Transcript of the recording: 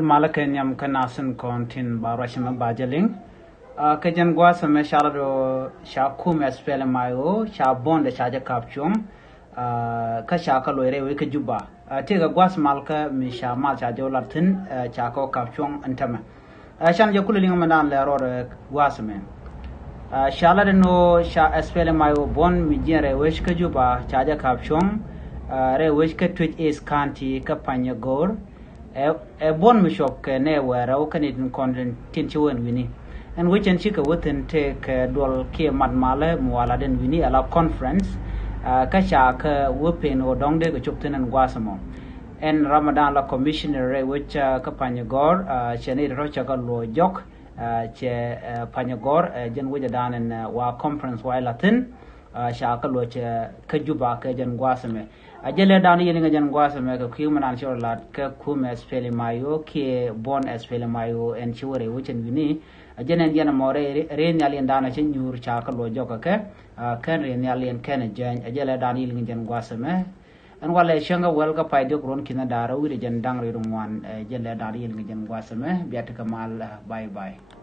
maalä kenyam kanasin kontin barashima bajaling kajan gwa sama shalado sha kuumɛ SPLM IO sha bonde sha ja kapchum ka sha ka loire we ka juba tega gwas malka mi sha mal sha jolatin cha ko kapchum antama shan ja kuliling manan le ror gwasme shala de no sha SPLM IO bon mi jere we ka juba cha ja kapchum re we ka twitch is county ka panyagor e bon mi shop ke ne wera o kanidin kontin tin chiwen wini and which and chika within take dol ke mad male muala den wini ala conference ka sha ka wupen o dongde go chupten and gwasamo and ramadan la commissioner which ka panyagor chene ro chaka lo jok che panyagor jen wija dan and wa conference wa latin sha ka lo che ka juba ka jen gwasame ajele dan yini jen gwasame ka human sure lat ka kuumɛ SPLM IO ke bon SPLM IO and chiwore which and wini ajenen yana more re nyalien dana chen nyur cha ka lo joka ke kan re nyalien ken jen ajele dan yili jen gwasame an wala shanga welga paido kron kina dara wi jen dang re rungwan jele dan yili jen gwasame biata kamal bye bye.